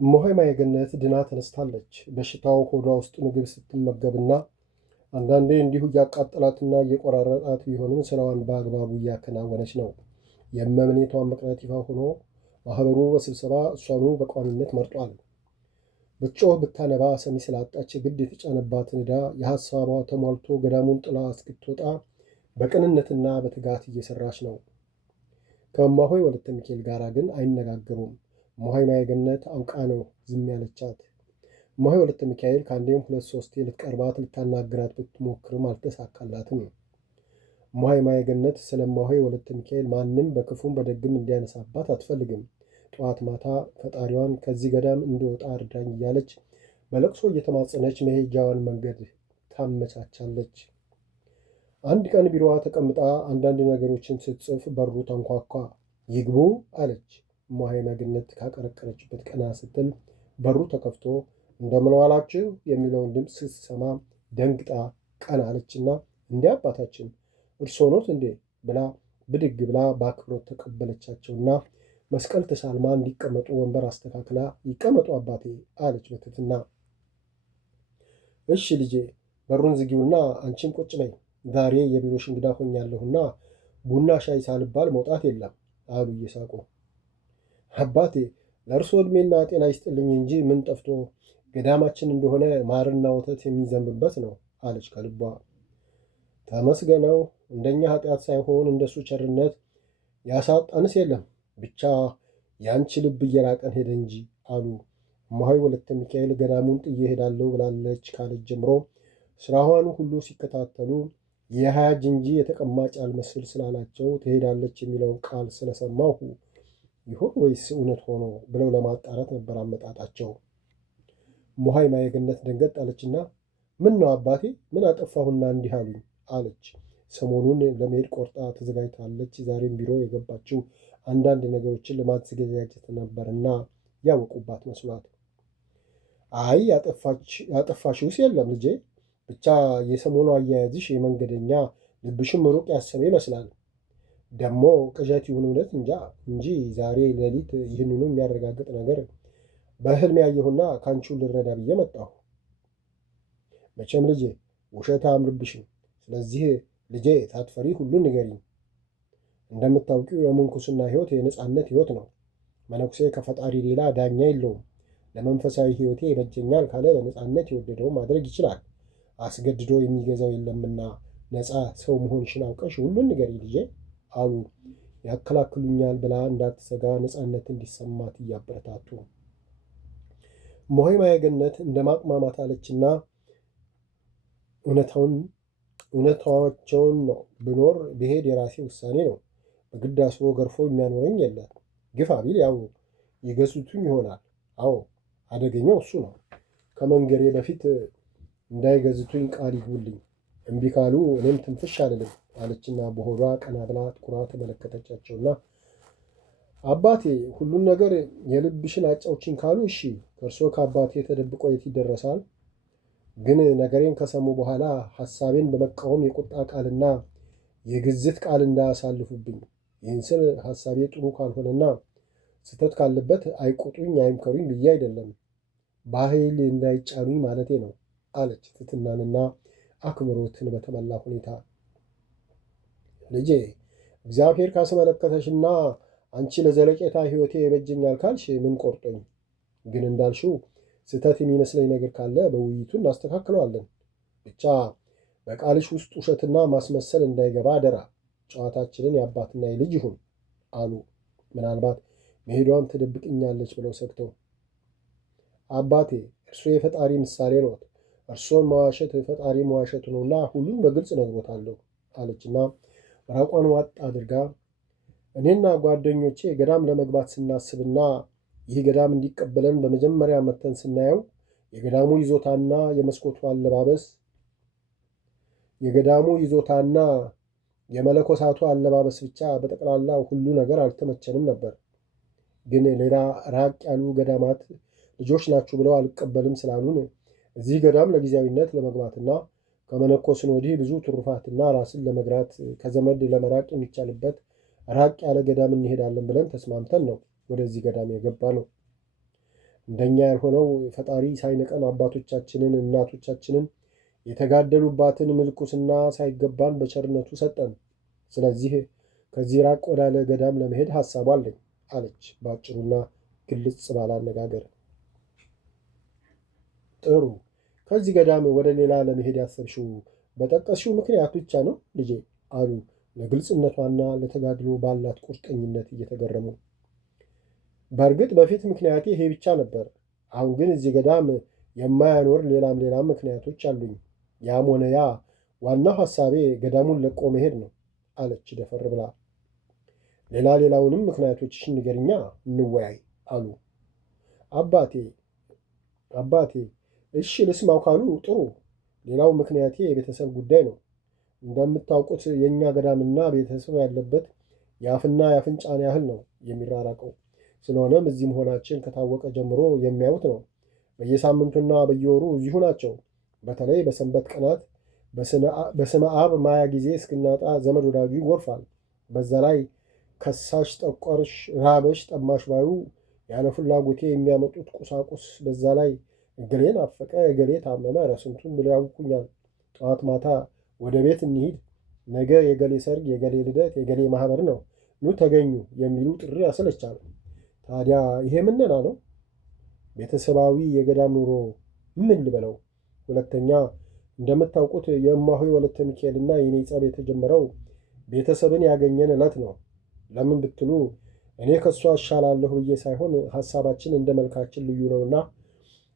እማሆይ ማየገነት ድና ተነስታለች። በሽታው ሆዷ ውስጥ ምግብ ስትመገብና አንዳንዴ እንዲሁ እያቃጠላትና እየቆራረጣት ቢሆንም ስራዋን በአግባቡ እያከናወነች ነው። የእመምኔቷን መቅረት ይፋ ሆኖ ማህበሩ በስብሰባ እሷኑ በቋሚነት መርጧል። ብትጮህ ብታነባ ሰሚ ስላጣች ግድ የተጫነባትን ዕዳ የሐሳቧ ተሟልቶ ገዳሙን ጥላ እስክትወጣ በቅንነትና በትጋት እየሰራች ነው። ከእማሆይ ወለተ ሚካኤል ጋር ግን አይነጋገሩም። እማሆይ ማየገነት አውቃ ነው ዝም ያለቻት። እማሆይ ወለተ ሚካኤል ከአንዴም ሁለት ሶስቴ ልትቀርባት ልታናግራት ብትሞክርም አልተሳካላትም። እማሆይ ማየገነት ስለ እማሆይ ወለተ ሚካኤል ማንም በክፉም በደግም እንዲያነሳባት አትፈልግም። ጠዋት ማታ ፈጣሪዋን ከዚህ ገዳም እንድወጣ እርዳኝ እያለች በለቅሶ እየተማጸነች መሄጃዋን መንገድ ታመቻቻለች። አንድ ቀን ቢሮዋ ተቀምጣ አንዳንድ ነገሮችን ስትጽፍ በሩ ተንኳኳ። ይግቡ አለች። እማሆይ ማየገነት ካቀረቀረችበት ቀና ስትል በሩ ተከፍቶ እንደምን ዋላችሁ የሚለውን ድምፅ ስትሰማ ደንግጣ ቀና አለችና እንዲህ አባታችን እርስዎ ኖት እንዴ ብላ ብድግ ብላ በአክብሮት ተቀበለቻቸውና መስቀል ተሳልማ እንዲቀመጡ ወንበር አስተካክላ ይቀመጡ አባቴ አለች በትህትና። እሺ ልጄ በሩን ዝጊውና አንቺም ቁጭ በይ፣ ዛሬ የቢሮሽ እንግዳ ሆኛለሁና ቡና ሻይ ሳልባል መውጣት የለም አሉ እየሳቁ። አባቴ ለእርስዎ ዕድሜና ጤና ይስጥልኝ እንጂ ምን ጠፍቶ ገዳማችን እንደሆነ ማርና ወተት የሚዘንብበት ነው አለች ከልቧ። ተመስገነው እንደኛ ኃጢአት ሳይሆን እንደሱ ቸርነት ያሳጣንስ የለም፣ ብቻ ያንቺ ልብ እየራቀን ሄደ እንጂ አሉ። እማሆይ ወለተ ሚካኤል ገዳሙን ጥዬ ሄዳለሁ ብላለች ካለች ጀምሮ ስራዋን ሁሉ ሲከታተሉ የሀያጅ እንጂ የተቀማጭ አልመስል ስላላቸው ትሄዳለች የሚለው ቃል ስለሰማሁ ይሆን ወይስ እውነት ሆኖ ብለው ለማጣራት ነበር አመጣጣቸው። እማሆይ ማየገነት ደንገጥ አለችና ምን ነው አባቴ ምን አጠፋሁና እንዲህ አሉኝ አለች። ሰሞኑን ለመሄድ ቆርጣ ተዘጋጅታለች። ዛሬም ቢሮ የገባችው አንዳንድ ነገሮችን ለማዘጋጀት ነበርና ያወቁባት መስሏት። አይ ያጠፋሽውስ የለም ልጄ፣ ብቻ የሰሞኑ አያያዝሽ የመንገደኛ ልብሽም ሩቅ ያሰበ ይመስላል። ደግሞ ቅዠት ይሁን እውነት እንጃ እንጂ ዛሬ ሌሊት ይህንኑ የሚያረጋግጥ ነገር በህልም ያየሁና ከአንቺው ልረዳ ብዬ መጣሁ። መቼም ልጄ ውሸት አያምርብሽም። ስለዚህ ልጄ ሳትፈሪ ሁሉን ንገሪኝ። እንደምታውቂው የምንኩስና ሕይወት የነፃነት ሕይወት ነው። መነኩሴ ከፈጣሪ ሌላ ዳኛ የለውም። ለመንፈሳዊ ሕይወቴ ይበጀኛል ካለ በነፃነት የወደደው ማድረግ ይችላል። አስገድዶ የሚገዛው የለምና ነፃ ሰው መሆንሽን አውቀሽ ሁሉን ንገሪኝ ልጄ አሉ ያከላክሉኛል ብላ እንዳትሰጋ ነፃነት እንዲሰማት እያበረታቱ። እማሆይ ማየገነት እንደ ማቅማማት አለችና እውነታቸውን ነው። ብኖር ብሄድ የራሴ ውሳኔ ነው። በግድ አስሮ ገርፎ የሚያኖረኝ የለም። ግፋ ቢል ያው ይገዙትኝ ይሆናል። አዎ አደገኛው እሱ ነው። ከመንገሬ በፊት እንዳይገዝቱኝ ቃል ይግቡልኝ። እምቢ ካሉ እኔም ትንፍሽ አልልም አለችና በሆዷ ቀና ብላ ትኩራ ተመለከተቻቸውና አባቴ ሁሉን ነገር የልብሽን አጫውችኝ ካሉ እሺ፣ ከእርሶ ከአባቴ ተደብቆ የት ይደረሳል? ግን ነገሬን ከሰሙ በኋላ ሐሳቤን በመቃወም የቁጣ ቃልና የግዝት ቃል እንዳያሳልፉብኝ። ይህን ስል ሐሳቤ ጥሩ ካልሆነና ስህተት ካለበት አይቆጡኝ አይምከሩኝ ብዬ አይደለም፣ በኃይል እንዳይጫኑኝ ማለቴ ነው አለች ትሕትናንና አክብሮትን በተሞላ ሁኔታ። ልጄ እግዚአብሔር ካስመለከተሽና አንቺ ለዘለቄታ ሕይወቴ ይበጀኛል ካልሽ ምን ቆርጦኝ። ግን እንዳልሽው ስህተት የሚመስለኝ ነገር ካለ በውይይቱ እናስተካክለዋለን። ብቻ በቃልሽ ውስጥ ውሸትና ማስመሰል እንዳይገባ አደራ። ጨዋታችንን የአባትና የልጅ ይሁን አሉ። ምናልባት መሄዷን ትደብቅኛለች ብለው ሰግተው። አባቴ እርስዎ የፈጣሪ ምሳሌ ነዎት። እርስዎን መዋሸት ፈጣሪ መዋሸቱ ነውና ሁሉን በግልጽ ነግሮታለሁ አለችና ምራቋን ዋጥ አድርጋ እኔና ጓደኞቼ ገዳም ለመግባት ስናስብና ይህ ገዳም እንዲቀበለን በመጀመሪያ መተን ስናየው የገዳሙ ይዞታና የመለኮሳቱ አለባበስ ብቻ በጠቅላላ ሁሉ ነገር አልተመቸንም ነበር። ግን ሌላ ራቅ ያሉ ገዳማት ልጆች ናችሁ ብለው አልቀበልም ስላሉን እዚህ ገዳም ለጊዜያዊነት ለመግባትና ከመነኮስን ወዲህ ብዙ ትሩፋትና ራስን ለመግራት ከዘመድ ለመራቅ የሚቻልበት ራቅ ያለ ገዳም እንሄዳለን ብለን ተስማምተን ነው ወደዚህ ገዳም የገባ ነው። እንደኛ ያልሆነው ፈጣሪ ሳይንቀን አባቶቻችንን እናቶቻችንን የተጋደሉባትን ምልኩስና ሳይገባን በቸርነቱ ሰጠን። ስለዚህ ከዚህ ራቅ ወዳለ ገዳም ለመሄድ ሐሳቡ አለኝ አለች በአጭሩና ግልጽ ባለ አነጋገር። ጥሩ። ከዚህ ገዳም ወደ ሌላ ለመሄድ ያሰብሽው በጠቀስሽው ምክንያት ብቻ ነው ልጄ? አሉ ለግልጽነቷና ለተጋድሎ ባላት ቁርጠኝነት እየተገረሙ። በእርግጥ በፊት ምክንያቴ ይሄ ብቻ ነበር። አሁን ግን እዚህ ገዳም የማያኖር ሌላም ምክንያቶች አሉኝ። ያም ሆነ ያ ዋናው ሐሳቤ ገዳሙን ለቆ መሄድ ነው አለች ደፈር ብላ። ሌላውንም ምክንያቶችሽን ንገሪኛ፣ እንወያይ አሉ። አባቴ እሺ ልስማው ካሉ ጥሩ። ሌላው ምክንያቴ የቤተሰብ ጉዳይ ነው። እንደምታውቁት የእኛ ገዳምና ቤተሰብ ያለበት የአፍና የአፍንጫን ያህል ነው የሚራራቀው። ስለሆነም እዚህ መሆናችን ከታወቀ ጀምሮ የሚያዩት ነው። በየሳምንቱና በየወሩ እዚሁ ናቸው። በተለይ በሰንበት ቀናት በስመ አብ ማያ ጊዜ እስክናጣ ዘመድ ወዳጁ ይጎርፋል። በዛ ላይ ከሳሽ፣ ጠቆርሽ፣ ራበሽ፣ ጠማሽ ባዩ ያለ ፍላጎቴ የሚያመጡት ቁሳቁስ፣ በዛ ላይ እገሌን አፈቀ፣ እገሌ ታመመ፣ ረስንቱን ብለው ያውኩኛል። ጠዋት ማታ ወደ ቤት እንሂድ፣ ነገ የገሌ ሰርግ፣ የገሌ ልደት፣ የገሌ ማህበር ነው፣ ኑ ተገኙ የሚሉ ጥሪ ያሰለቻል። ታዲያ ይሄ ምነና ነው? ቤተሰባዊ የገዳም ኑሮ ምን ልበለው? ሁለተኛ እንደምታውቁት የእማሆይ ወለተ ሚካኤልና የኔ ጸብ የተጀመረው ቤተሰብን ያገኘን ዕለት ነው። ለምን ብትሉ እኔ ከእሷ እሻላለሁ ብዬ ሳይሆን ሐሳባችን እንደ መልካችን ልዩ ነውና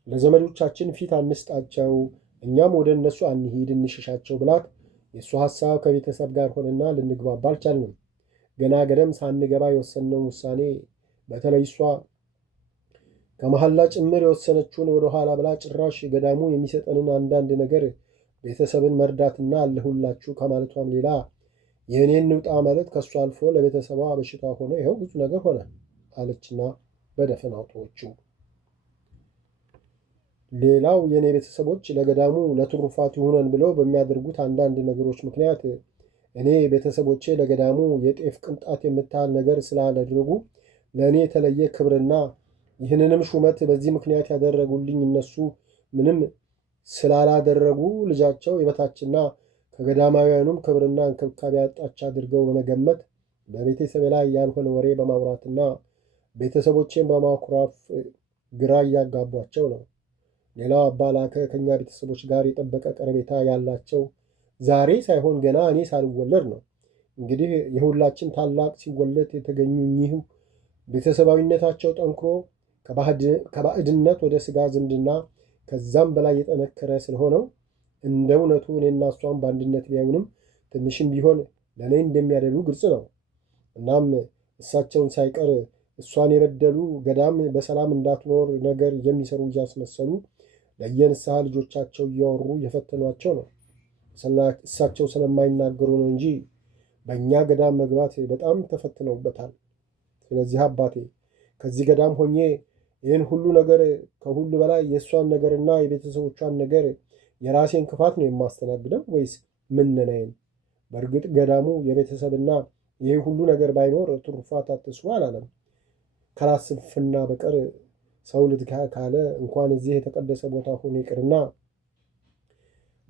ለዘመዶቻችን ፊት አንስጣቸው፣ እኛም ወደ እነሱ አንሂድ እንሽሻቸው ብላት የእሷ ሐሳብ ከቤተሰብ ጋር ሆነና ልንግባባ አልቻልንም። ገና ገደም ሳንገባ የወሰንነውን ውሳኔ በተለይ እሷ ከመሐላ ጭምር የወሰነችውን ወደኋላ ብላ ጭራሽ ገዳሙ የሚሰጠንን አንዳንድ ነገር ቤተሰብን መርዳትና አለሁላችሁ ከማለቷም ሌላ የእኔን ንውጣ ማለት ከእሱ አልፎ ለቤተሰቧ በሽታ ሆነ ይኸው ብዙ ነገር ሆነ አለችና በደፈን አውጥቶችው። ሌላው የእኔ ቤተሰቦች ለገዳሙ ለትሩፋት ይሁነን ብለው በሚያደርጉት አንዳንድ ነገሮች ምክንያት እኔ ቤተሰቦቼ ለገዳሙ የጤፍ ቅንጣት የምታህል ነገር ስላላደረጉ ለእኔ የተለየ ክብርና ይህንንም ሹመት በዚህ ምክንያት ያደረጉልኝ እነሱ ምንም ስላላደረጉ ልጃቸው የበታችና ከገዳማውያኑም ክብርና እንክብካቤ ያጣች አድርገው በመገመት በቤተሰብ ላይ ያልሆነ ወሬ በማውራትና ቤተሰቦቼን በማኩራፍ ግራ እያጋቧቸው ነው። ሌላው አባላከ ከእኛ ቤተሰቦች ጋር የጠበቀ ቀረቤታ ያላቸው ዛሬ ሳይሆን ገና እኔ ሳልወለድ ነው። እንግዲህ የሁላችን ታላቅ ሲወለድ የተገኙ እኚሁ ቤተሰባዊነታቸው ጠንክሮ ከባዕድነት ወደ ሥጋ ዝምድና ከዛም በላይ የጠነከረ ስለሆነው እንደ እውነቱ እኔና እሷን በአንድነት ቢያዩንም ትንሽም ቢሆን ለእኔ እንደሚያደሉ ግልጽ ነው። እናም እሳቸውን ሳይቀር እሷን የበደሉ ገዳም በሰላም እንዳትኖር ነገር የሚሰሩ እያስመሰሉ ለየንስሐ ልጆቻቸው እያወሩ የፈተኗቸው ነው። እሳቸው ስለማይናገሩ ነው እንጂ በእኛ ገዳም መግባት በጣም ተፈትነውበታል። ስለዚህ አባቴ ከዚህ ገዳም ሆኜ ይህን ሁሉ ነገር ከሁሉ በላይ የእሷን ነገርና የቤተሰቦቿን ነገር የራሴን ክፋት ነው የማስተናግደው ወይስ ምንናይን? በእርግጥ ገዳሙ የቤተሰብና ይህ ሁሉ ነገር ባይኖር ትሩፋት አትስሩ አላለም። ከራስ ስንፍና በቀር ሰው ልትጋ ካለ እንኳን እዚህ የተቀደሰ ቦታ ሆኖ ይቅርና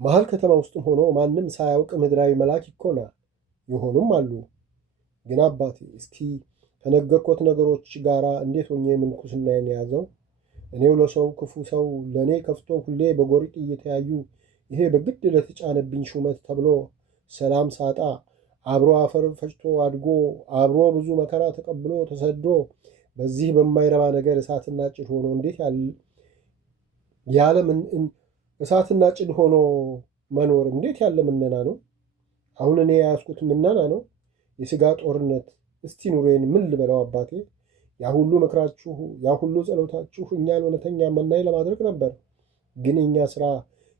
መሀል ከተማ ውስጥም ሆኖ ማንም ሳያውቅ ምድራዊ መልአክ ይኮናል። የሆኑም አሉ። ግን አባቴ እስኪ ከነገርኮት ነገሮች ጋር እንዴት ሆኜ ምንኩስናዬን የያዘው? እኔው ለሰው ክፉ ሰው ለእኔ ከፍቶ ሁሌ በጎሪጥ እየተያዩ ይሄ በግድ ለተጫነብኝ ሹመት ተብሎ ሰላም ሳጣ አብሮ አፈር ፈጭቶ አድጎ አብሮ ብዙ መከራ ተቀብሎ ተሰዶ በዚህ በማይረባ ነገር እሳትና ጭድ ሆኖ እንዴት ያለ እሳትና ጭድ ሆኖ መኖር እንዴት ያለ ምነና ነው? አሁን እኔ የያዝኩት ምነና ነው? የሥጋ ጦርነት። እስቲ ኑሬን ምን ልበለው አባቴ? ያ ሁሉ ምክራችሁ፣ ያ ሁሉ ጸሎታችሁ እኛን እውነተኛ መናኝ ለማድረግ ነበር። ግን የእኛ ሥራ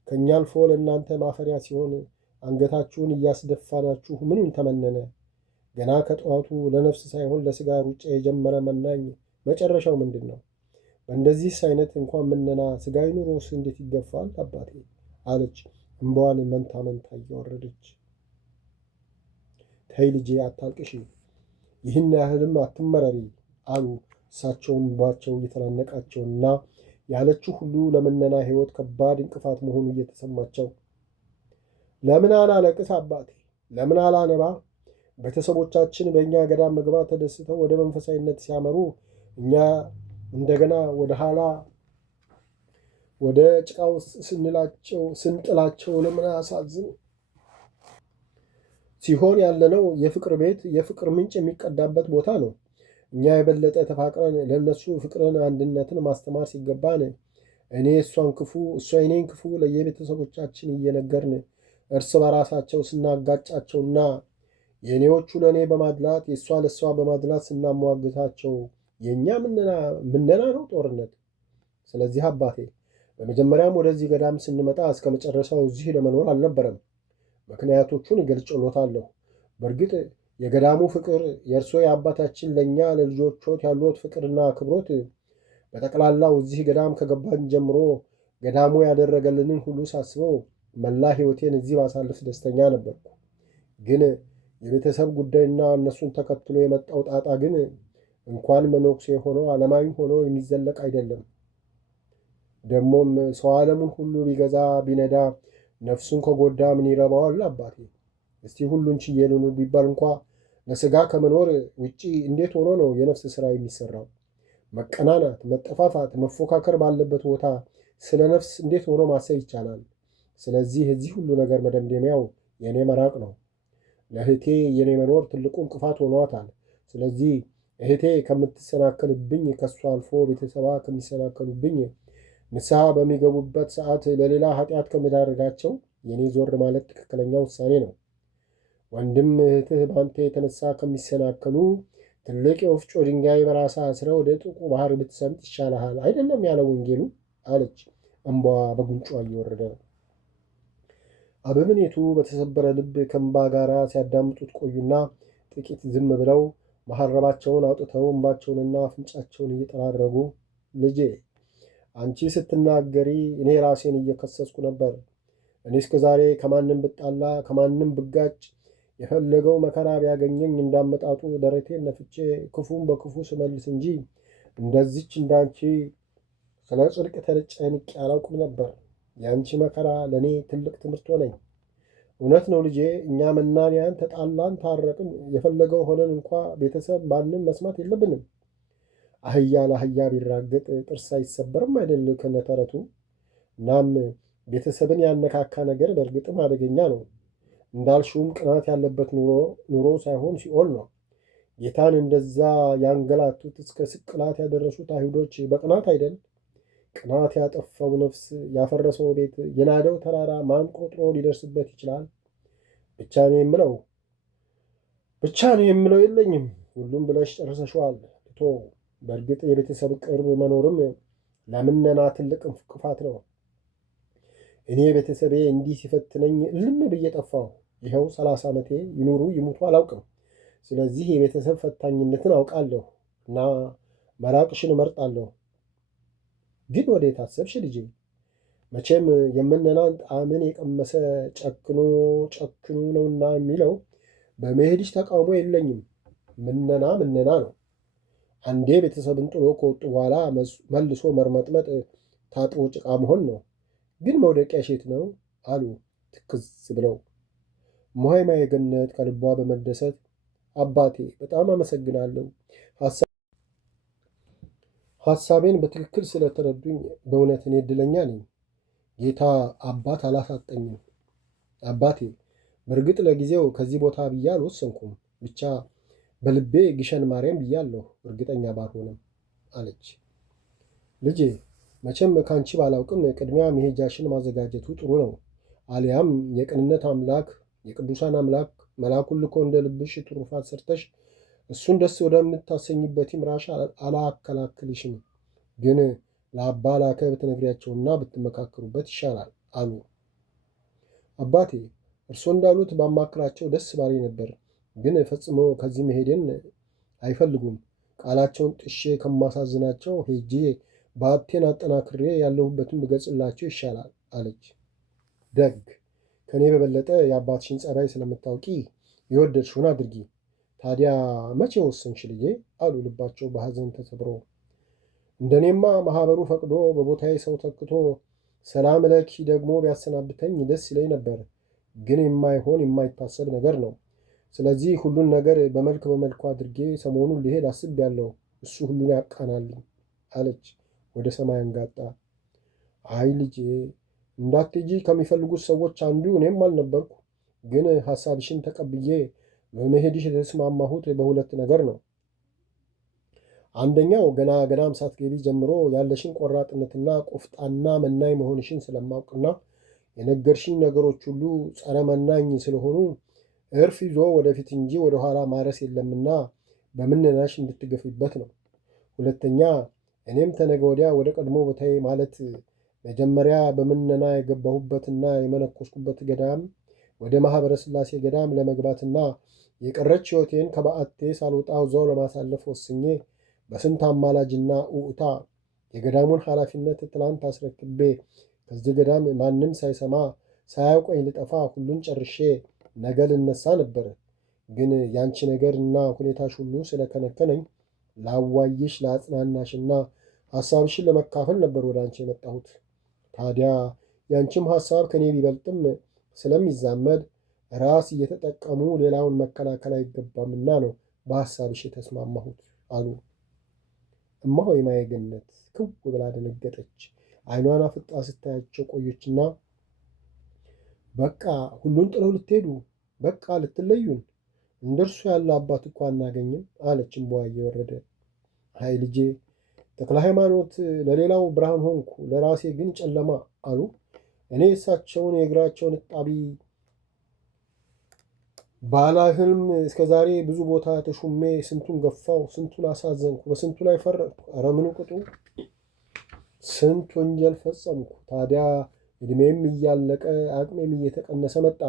ከእኛ አልፎ ለእናንተ ማፈሪያ ሲሆን አንገታችሁን እያስደፋናችሁ ምኑን ተመነነ? ገና ከጠዋቱ ለነፍስ ሳይሆን ለሥጋ ሩጫ የጀመረ መናኝ መጨረሻው ምንድን ነው? በእንደዚህስ አይነት እንኳን ምነና ሥጋዊ ኑሮስ እንዴት ይገፋል አባቴ? አለች እምባዋን መንታ መንታ እያወረደች። ተይ ልጄ አታልቅሽ፣ ይህን ያህልም አትመረሪ አሉ እሳቸውም እንባቸው እየተናነቃቸውና ያለችው ሁሉ ለምነና ሕይወት ከባድ እንቅፋት መሆኑ እየተሰማቸው ለምን አላለቅስ አባቴ? ለምን አላነባ? ቤተሰቦቻችን በእኛ ገዳም መግባት ተደስተው ወደ መንፈሳዊነት ሲያመሩ እኛ እንደገና ወደ ኋላ ወደ ጭቃ ውስጥ ስንጥላቸው ለምን አሳዝን? ሲሆን ያለነው የፍቅር ቤት የፍቅር ምንጭ የሚቀዳበት ቦታ ነው። እኛ የበለጠ ተፋቅረን ለእነሱ ፍቅርን፣ አንድነትን ማስተማር ሲገባን እኔ እሷን ክፉ እሷ የኔን ክፉ ለየቤተሰቦቻችን እየነገርን እርስ በራሳቸው ስናጋጫቸውና የእኔዎቹ ለእኔ በማድላት የእሷ ለእሷ በማድላት ስናሟግታቸው የእኛ ምነና ነው ጦርነት። ስለዚህ አባቴ በመጀመሪያም ወደዚህ ገዳም ስንመጣ እስከ መጨረሻው እዚህ ለመኖር አልነበረም። ምክንያቶቹን እገልጽሎታለሁ። በእርግጥ የገዳሙ ፍቅር የእርሶ የአባታችን ለእኛ ለልጆቾት ያሉት ፍቅርና አክብሮት በጠቅላላው እዚህ ገዳም ከገባን ጀምሮ ገዳሙ ያደረገልንን ሁሉ ሳስበው መላ ሕይወቴን እዚህ ባሳልፍ ደስተኛ ነበርኩ። ግን የቤተሰብ ጉዳይና እነሱን ተከትሎ የመጣው ጣጣ ግን እንኳን መነኩሴ ሆኖ ዓለማዊ ሆኖ የሚዘለቅ አይደለም። ደግሞም ሰው ዓለሙን ሁሉ ቢገዛ ቢነዳ ነፍሱን ከጎዳ ምን ይረባዋል አባቴ? እስቲ ሁሉን ችዬ ልኑር ቢባል እንኳ ለሥጋ ከመኖር ውጪ እንዴት ሆኖ ነው የነፍስ ሥራ የሚሠራው? መቀናናት፣ መጠፋፋት፣ መፎካከር ባለበት ቦታ ስለ ነፍስ እንዴት ሆኖ ማሰብ ይቻላል? ስለዚህ የዚህ ሁሉ ነገር መደምደሚያው የእኔ መራቅ ነው። ለእህቴ የእኔ መኖር ትልቁ እንቅፋት ሆኗታል። ስለዚህ እህቴ ከምትሰናከልብኝ ከሷ አልፎ ቤተሰባ ከሚሰናከሉብኝ ንስሐ በሚገቡበት ሰዓት ለሌላ ኃጢአት ከመዳረጋቸው የእኔ ዞር ማለት ትክክለኛ ውሳኔ ነው። ወንድም እህትህ በአንተ የተነሳ ከሚሰናከሉ ትልቅ የወፍጮ ድንጋይ በራሳ አስረህ ወደ ጥቁ ባህር ብትሰምጥ ይሻልሃል አይደለም ያለው ወንጌሉ አለች እንባ በጉንጯ እየወረደ። አበምኔቱ በተሰበረ ልብ ከእንባ ጋር ሲያዳምጡት ቆዩና ጥቂት ዝም ብለው መሐረባቸውን አውጥተው እንባቸውንና አፍንጫቸውን እየጠራረጉ ልጄ አንቺ ስትናገሪ እኔ ራሴን እየከሰስኩ ነበር። እኔ እስከ ዛሬ ከማንም ብጣላ ከማንም ብጋጭ የፈለገው መከራ ቢያገኘኝ እንዳመጣጡ ደረቴን ነፍቼ ክፉን በክፉ ስመልስ እንጂ እንደዚች እንዳንቺ ስለ ጽድቅ ተጨንቄ አላውቅም ነበር። የአንቺ መከራ ለእኔ ትልቅ ትምህርት ሆነኝ። እውነት ነው ልጄ፣ እኛ መናንያን ተጣላን፣ ታረቅን፣ የፈለገው ሆነን እንኳ ቤተሰብ ማንም መስማት የለብንም። አህያ ለአህያ ቢራገጥ ጥርስ አይሰበርም አይደል ከነተረቱ። እናም ቤተሰብን ያነካካ ነገር በእርግጥም አደገኛ ነው። እንዳልሽውም ቅናት ያለበት ኑሮ ሳይሆን ሲኦል ነው። ጌታን እንደዛ ያንገላቱት እስከ ስቅላት ያደረሱት አይሁዶች በቅናት አይደል? ቅናት ያጠፋው ነፍስ ያፈረሰው ቤት የናደው ተራራ ማን ቆጥሮ ሊደርስበት ይችላል? ብቻ ነው የምለው የለኝም። ሁሉም ብለሽ ጨርሰሽዋል። በእርግጥ የቤተሰብ ቅርብ መኖርም ለምነና ትልቅ እንቅፋት ነው። እኔ ቤተሰቤ እንዲህ ሲፈትነኝ እልም ብዬ ጠፋሁ። ይኸው 30 ዓመቴ ይኑሩ ይሙቱ አላውቅም። ስለዚህ የቤተሰብ ፈታኝነትን አውቃለሁ እና መራቅሽን እመርጣለሁ። ግን ወዴት አሰብሽ ልጄ? መቼም የምነናን ጣዕምን የቀመሰ ጨክኖ ነውና የሚለው በመሄድሽ ተቃውሞ የለኝም። ምነና ነው። አንዴ ቤተሰብን ጥሎ ከወጡ በኋላ መልሶ መርመጥመጥ ታጥቦ ጭቃ መሆን ነው። ግን መውደቂያ ሼት ነው አሉ ትክዝ ብለው። እማሆይ የገነት ከልቧ በመደሰት አባቴ በጣም አመሰግናለሁ፣ ሐሳቤን በትክክል ስለተረዱኝ በእውነት እኔ ዕድለኛ ነኝ። ጌታ አባት አላሳጠኝም። አባቴ በእርግጥ ለጊዜው ከዚህ ቦታ ብዬ አልወሰንኩም። ብቻ በልቤ ግሸን ማርያም ብያለሁ፣ እርግጠኛ ባልሆንም አለች። ልጄ መቼም ከአንቺ ባላውቅም ቅድሚያ መሄጃሽን ማዘጋጀቱ ጥሩ ነው። አሊያም የቅንነት አምላክ የቅዱሳን አምላክ መልአኩን ልኮ እንደ ልብሽ ትሩፋት ሰርተሽ እሱን ደስ ወደምታሰኝበት ይምራሽ፣ አላከላክልሽም። ግን ለአባ ላከ ብትነግሪያቸውና ብትመካከሩበት ይሻላል አሉ። አባቴ እርስዎ እንዳሉት ባማክራቸው ደስ ባሌ ነበር። ግን ፈጽሞ ከዚህ መሄድን አይፈልጉም። ቃላቸውን ጥሼ ከማሳዝናቸው ሄጄ በሀብቴን አጠናክሬ ያለሁበትን ብገጽላቸው ይሻላል አለች። ደግ ከእኔ በበለጠ የአባትሽን ጸባይ ስለምታውቂ የወደድሽውን አድርጊ። ታዲያ መቼ ወሰንሽ ልጄ? አሉ ልባቸው በሐዘን ተሰብሮ። እንደኔማ ማኅበሩ ፈቅዶ በቦታዬ ሰው ተክቶ ሰላም ለኪ ደግሞ ቢያሰናብተኝ ደስ ይለኝ ነበር። ግን የማይሆን የማይታሰብ ነገር ነው። ስለዚህ ሁሉን ነገር በመልኩ አድርጌ ሰሞኑን ሊሄድ አስቤያለሁ። እሱ ሁሉን ያቃናልኝ አለች ወደ ሰማይ አንጋጣ። አይ ልጄ፣ እንዳትሄጂ ከሚፈልጉት ሰዎች አንዱ እኔም አልነበርኩ። ግን ሐሳብሽን ተቀብዬ በመሄድሽ የተስማማሁት በሁለት ነገር ነው። አንደኛው ገና ገዳም ሳትገቢ ጀምሮ ያለሽን ቆራጥነትና ቆፍጣና መናኝ መሆንሽን ስለማውቅና የነገርሽኝ ነገሮች ሁሉ ጸረ መናኝ ስለሆኑ እርፍ ይዞ ወደፊት እንጂ ወደኋላ ማረስ የለምና በምነናሽ እንድትገፊበት ነው። ሁለተኛ እኔም ተነገ ወዲያ ወደ ቀድሞ ቦታዬ ማለት መጀመሪያ በምነና የገባሁበትና የመነኮስኩበት ገዳም ወደ ማኅበረ ሥላሴ ገዳም ለመግባትና የቀረች ሕይወቴን ከበዓቴ ሳልወጣ እዛው ለማሳለፍ ወስኜ በስንት አማላጅና ውዑታ የገዳሙን ኃላፊነት ትላንት አስረክቤ ከዚህ ገዳም ማንም ሳይሰማ ሳያውቀኝ ልጠፋ ሁሉን ጨርሼ ነገ ልነሳ ነበር። ግን ያንቺ ነገርና ሁኔታሽ ሁሉ ስለከነከነኝ ላዋይሽ ለአጽናናሽና ሐሳብሽን ለመካፈል ነበር ወደ አንቺ የመጣሁት። ታዲያ ያንቺም ሐሳብ ከኔ ቢበልጥም ስለሚዛመድ ራስ እየተጠቀሙ ሌላውን መከላከል አይገባምና ነው በሐሳብሽ የተስማማሁት አሉ። እማሆይ ማየገነት ክው ብላ ደነገጠች። ዓይኗን አፍጣ ስታያቸው ቆየችና በቃ ሁሉን ጥለው ልትሄዱ፣ በቃ ልትለዩን፣ እንደርሱ ያለ አባት እኮ አናገኝም አለች እምባዋ እየወረደ። አይ ልጄ፣ ተክለ ሃይማኖት ለሌላው ብርሃን ሆንኩ፣ ለራሴ ግን ጨለማ አሉ። እኔ እሳቸውን የእግራቸውን እጣቢ ባላህልም እስከ ዛሬ ብዙ ቦታ ተሹሜ ስንቱን ገፋው፣ ስንቱን አሳዘንኩ፣ በስንቱ ላይ ፈረድኩ። ኧረ ምኑ ቅጡ! ስንት ወንጀል ፈጸምኩ። ታዲያ ዕድሜም እያለቀ አቅሜም እየተቀነሰ መጣ።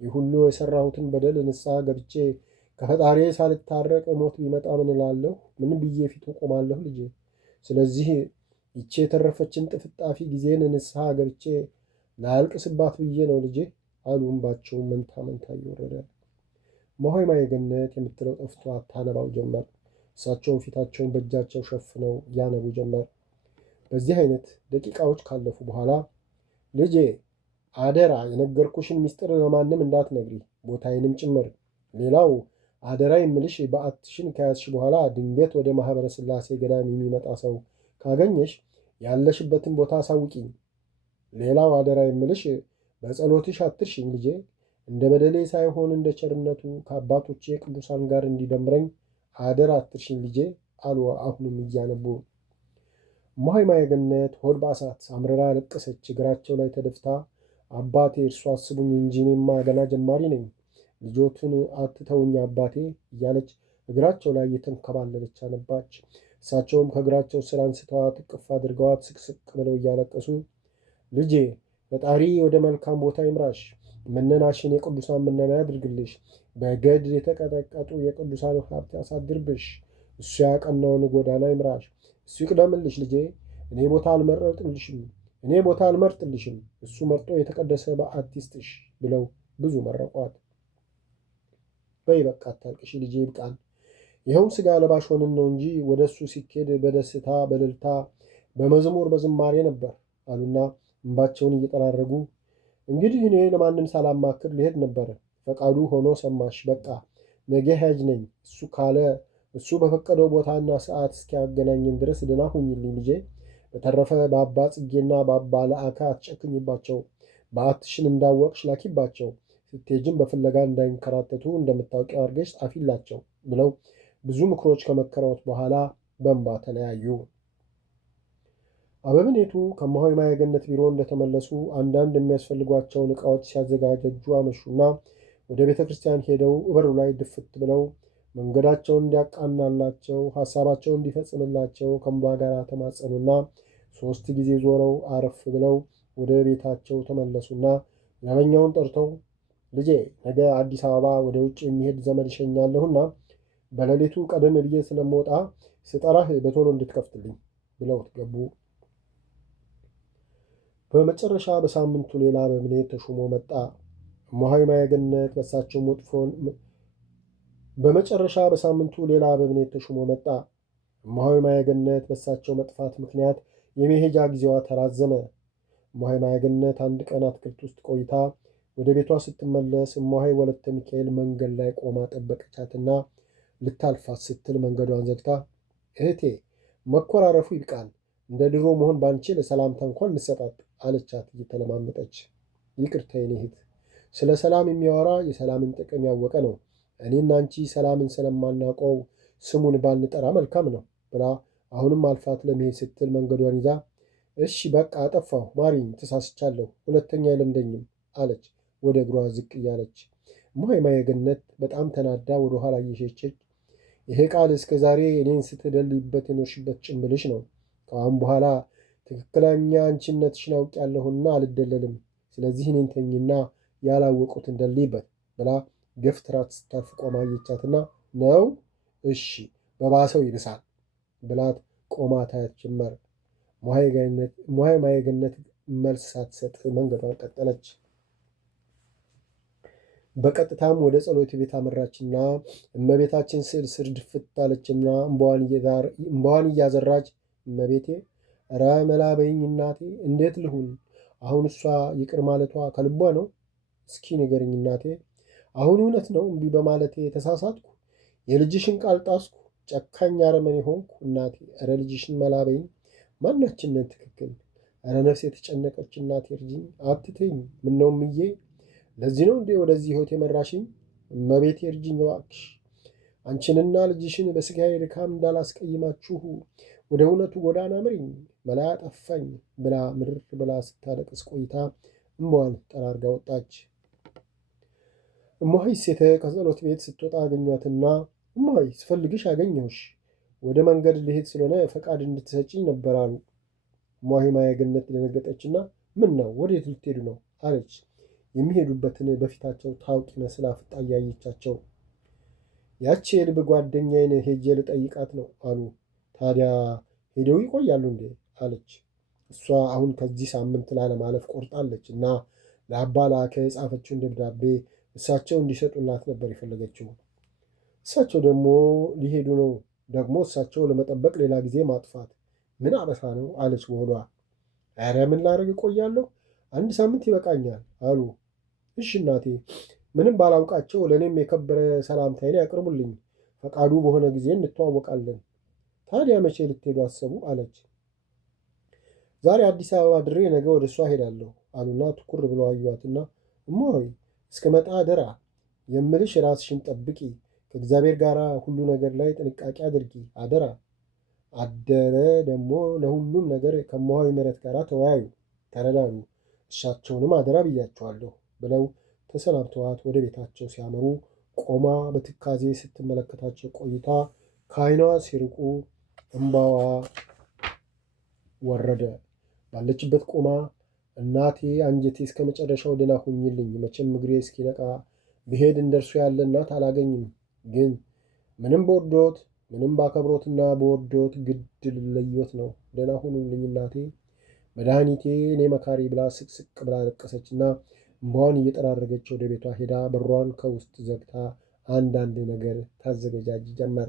ይህ ሁሉ የሠራሁትን በደል ንስሐ ገብቼ ከፈጣሪ ሳልታረቅ ሞት ቢመጣ ምን እላለሁ? ምን ብዬ ፊቱ ቆማለሁ ልጄ? ስለዚህ ይቼ የተረፈችን ጥፍጣፊ ጊዜን ንስሐ ገብቼ ላያልቅስባት ብዬ ነው ልጄ አሉ እምባቸውን መንታ መንታ እየወረደ። እማሆይ ማየገነት የምትለው ጠፍቷ ታነባው ጀመር። እሳቸውን ፊታቸውን በእጃቸው ሸፍነው ያነቡ ጀመር። በዚህ አይነት ደቂቃዎች ካለፉ በኋላ ልጄ አደራ የነገርኩሽን ምስጢር ለማንም እንዳትነግሪ፣ ቦታዬንም ጭምር። ሌላው አደራ የምልሽ በዓትሽን ከያዝሽ በኋላ ድንገት ወደ ማኅበረ ሥላሴ ገዳም የሚመጣ ሰው ካገኘሽ ያለሽበትን ቦታ አሳውቂኝ። ሌላው አደራ የምልሽ በጸሎትሽ አትርሽኝ ልጄ። እንደ በደሌ ሳይሆን እንደ ቸርነቱ ከአባቶቼ ቅዱሳን ጋር እንዲደምረኝ አደራ አትርሽኝ ልጄ አሉ አሁንም እያነቡ። እማሆይ ማየገነት ሆድ ባሳት አምርራ ለቀሰች። እግራቸው ላይ ተደፍታ አባቴ እርሱ አስቡኝ እንጂ እኔማ ገና ጀማሪ ነኝ፣ ልጆቱን አትተውኝ አባቴ እያለች እግራቸው ላይ እየተንከባለለች አነባች። እሳቸውም ከእግራቸው ስር አንስተዋት እቅፍ አድርገዋት ስቅስቅ ብለው እያለቀሱ ልጄ ፈጣሪ ወደ መልካም ቦታ ይምራሽ፣ መነናሽን የቅዱሳን መነና ያድርግልሽ፣ በገድል የተቀጠቀጡ የቅዱሳን ሀብት ያሳድርብሽ፣ እሱ ያቀናውን ጎዳና ይምራሽ፣ እሱ ይቅደምልሽ ልጄ። እኔ ቦታ አልመርጥልሽም፣ እሱ መርጦ የተቀደሰ በዓት ይስጥሽ ብለው ብዙ መረቋት። በይ በቃ አታልቅሽ ልጄ ይብቃን። ይኸውም ሥጋ ለባሽ ሆንን ነው እንጂ ወደ እሱ ሲኬድ በደስታ በእልልታ በመዝሙር በዝማሬ ነበር አሉና እንባቸውን እየጠራረጉ እንግዲህ እኔ ለማንም ሳላማክር ልሄድ ነበረ። ፈቃዱ ሆኖ ሰማሽ። በቃ ነገ ሄጅ ነኝ። እሱ ካለ እሱ በፈቀደው ቦታና ሰዓት እስኪያገናኝን ድረስ ደህና ሁኝልኝ ልጄ። በተረፈ በአባ ጽጌና በአባ ለአካ አትጨክኝባቸው። በዓትሽን እንዳወቅሽ ላኪባቸው። ስትሄጅም በፍለጋ እንዳይንከራተቱ እንደምታውቂው አድርገሽ ጻፊላቸው ብለው ብዙ ምክሮች ከመከረውት በኋላ በእንባ ተለያዩ። አበምኔቱ ከእማሆይ ማየገነት ቢሮ እንደተመለሱ አንዳንድ የሚያስፈልጓቸውን ዕቃዎች ሲያዘጋጀጁ አመሹና ወደ ቤተ ክርስቲያን ሄደው በሩ ላይ ድፍት ብለው መንገዳቸውን እንዲያቃናላቸው ሐሳባቸውን እንዲፈጽምላቸው ከእንባ ጋር ተማጸኑና 3 ጊዜ ዞረው አረፍ ብለው ወደ ቤታቸው ተመለሱና ዘበኛውን ጠርተው ልጄ ነገ አዲስ አበባ ወደ ውጭ የሚሄድ ዘመድ እሸኛለሁና በሌሊቱ ቀደም ብዬ ስለምወጣ ስጠራህ በቶሎ እንድትከፍትልኝ ብለውት ገቡ። በመጨረሻ በሳምንቱ ሌላ አበምኔት ተሹሞ መጣ። እማሆይ ማየገነት በሳቸው እማሆይ ማየገነት በሳቸው መጥፋት ምክንያት የመሄጃ ጊዜዋ ተራዘመ። እማሆይ ማየገነት አንድ ቀን አትክልት ውስጥ ቆይታ ወደ ቤቷ ስትመለስ እማሆይ ወለተ ሚካኤል መንገድ ላይ ቆማ ጠበቀቻትና ልታልፋት ስትል መንገዷን ዘግታ እህቴ መኮራረፉ ይብቃን፣ እንደ ድሮ መሆን ባንችል ለሰላምታ እንኳን እንሰጣጥ አለቻት እየተለማመጠች። ይቅርታ የኔ እህት፣ ስለ ሰላም የሚያወራ የሰላምን ጥቅም ያወቀ ነው። እኔና አንቺ ሰላምን ስለማናውቀው ስሙን ባንጠራ መልካም ነው ብላ አሁንም አልፋት ለመሄድ ስትል መንገዷን ይዛ እሺ በቃ አጠፋሁ፣ ማሪኝ፣ ተሳስቻለሁ፣ ሁለተኛ አይለምደኝም አለች ወደ እግሯ ዝቅ እያለች። እማሆይ ማየገነት በጣም ተናዳ ወደ ኋላ እየሸሸች ይሄ ቃል እስከ ዛሬ እኔን ስትደልይበት የኖርሽበት ጭምብልሽ ነው። ከአሁን በኋላ ትክክለኛ አንቺነትሽን አውቄያለሁና አልደለልም። ስለዚህ እኔን ተኝና ያላወቁትን ደልይበት ብላ ገፍትራት ስታልፍ ቆማ አየቻትና ነው እሺ በባሰው ይብሳል ብላት ቆማ ታያት ጀመር። እማሆይ ማየገነት መልስ ሳትሰጥ መንገዷን ቀጠለች። በቀጥታም ወደ ጸሎት ቤት አመራችና እመቤታችን ስዕል ስር ድፍት አለችና እምባዋን እያዘራች እመቤቴ ኧረ መላ በይኝ እናቴ፣ እንዴት ልሁን? አሁን እሷ ይቅር ማለቷ ከልቧ ነው? እስኪ ንገርኝ እናቴ። አሁን እውነት ነው እምቢ በማለቴ ተሳሳትኩ? የልጅሽን ቃል ጣስኩ? ጨካኝ አረመኔ ሆንኩ? እናቴ ኧረ ልጅሽን መላ በይኝ። ማናችንን ትክክል? ኧረ ነፍስ የተጨነቀች እናቴ እርጅኝ፣ አትተኝ። ምነው እምዬ ለዚህ ነው እንዴ ወደዚህ ሕይወት የመራሽኝ? እመቤቴ እርጅኝ እባክሽ፣ አንቺንና ልጅሽን በሥጋዬ ድካም እንዳላስቀይማችሁ ወደ እውነቱ ጎዳና ምሪኝ፣ መላ ጠፋኝ ብላ ምርር ብላ ስታለቅስ ቆይታ እምባዋን ጠራርጋ ወጣች። እማሆይ ሴተ ከጸሎት ቤት ስትወጣ አገኟትና እማሆይ ስፈልግሽ አገኘሁሽ፣ ወደ መንገድ ልሄድ ስለሆነ ፈቃድ እንድትሰጪኝ ነበር አሉ። እማሆይ ማየገነት ደነገጠችና ምን ነው ወዴት ልትሄዱ ነው አለች። የሚሄዱበትን በፊታቸው ታውቅ ይመስል አፍጣ እያየቻቸው ያቺ የልብ ጓደኛዬን ሄጄ ልጠይቃት ነው አሉ። ታዲያ ሄደው ይቆያሉ እንዴ አለች። እሷ አሁን ከዚህ ሳምንት ላለማለፍ ቆርጣለች እና ለአባ ላከ የጻፈችውን ደብዳቤ እሳቸው እንዲሰጡላት ነበር የፈለገችው። እሳቸው ደግሞ ሊሄዱ ነው። ደግሞ እሳቸው ለመጠበቅ ሌላ ጊዜ ማጥፋት ምን አበሳ ነው አለች በሆዷ። ኧረ ምን ላደርግ እቆያለሁ፣ አንድ ሳምንት ይበቃኛል አሉ። እሺ እናቴ፣ ምንም ባላውቃቸው ለእኔም የከበረ ሰላምታይን ያቅርቡልኝ። ፈቃዱ በሆነ ጊዜ እንተዋወቃለን። ታዲያ መቼ ልትሄዱ አሰቡ አለች። ዛሬ አዲስ አበባ ድሬ ነገ ወደ እሷ ሄዳለሁ አሉና ትኩር ብለው አዩዋትና እማሆይ እስክመጣ አደራ የምልሽ ራስሽን ጠብቂ፣ ከእግዚአብሔር ጋር ሁሉ ነገር ላይ ጥንቃቄ አድርጊ አደራ። አደረ ደግሞ ለሁሉም ነገር ከእማሆይ ምሕረት ጋር ተወያዩ፣ ተረዳዱ፣ እሳቸውንም አደራ ብያቸዋለሁ ብለው ተሰናብተዋት ወደ ቤታቸው ሲያመሩ ቆማ በትካዜ ስትመለከታቸው ቆይታ ከዓይኗ ሲርቁ እምባዋ ወረደ። ባለችበት ቆማ እናቴ አንጀቴ እስከ መጨረሻው ደህና ሁኝልኝ፣ መቼም እግሬ እስኪነቃ ብሄድ እንደርሱ ያለ እናት አላገኝም። ግን ምንም በወዶት ምንም ባከብሮትና በወዶት ግድ ልለዮት ነው። ደህና ሁኑልኝ እናቴ፣ መድኃኒቴ፣ እኔ መካሪ ብላ ስቅስቅ ብላ ለቀሰችና እምባዋን እየጠራረገች ወደ ቤቷ ሄዳ በሯን ከውስጥ ዘግታ አንዳንድ ነገር ታዘገጃጅ ጀመር።